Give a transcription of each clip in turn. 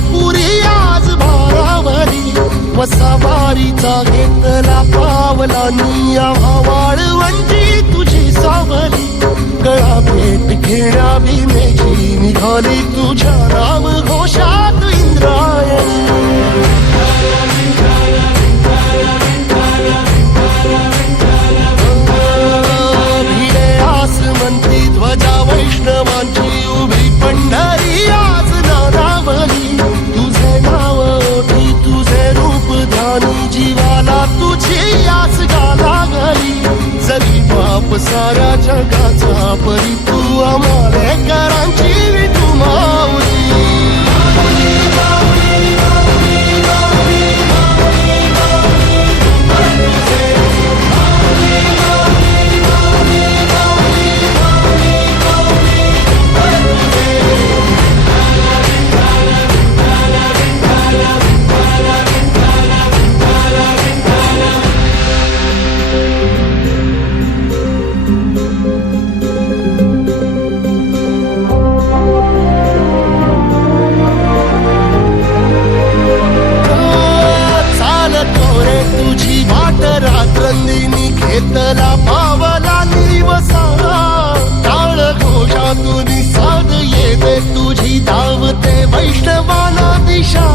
तुळजापुरी आज भारावरी वसावारीचा घेतला पावला निया वाळवंटी तुझी सावली गळा भेट घेण्या भीमेची निघाली तुझ्या नाम घोषात इंद्रायणी भिडे आसमंती ध्वजा वैष्णवांची उभी पंढरी आज नानावली तुझे नाव ओठी तुझे रूप ध्यानी जीवाला तुझी आस लागली जरी बाप साऱ्या जगाचा परी तू आमालेकरांची विठू माऊली तुझी वाट रात्रंदिनी घेतला पावला निवसा टाळ घोषातून साध येते तुझी धावते वैष्णवाला दिशा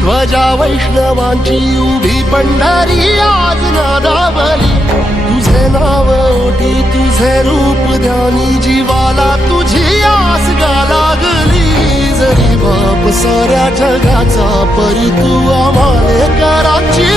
ध्वजा वैष्णवांची उभी पंढरी आज नादावली तुझे नाव ओठी तुझे रूप ध्यानी जीवाला तुझी आस लागली जरी बाप साऱ्या जगाचा परी तू आम्हालेकरांची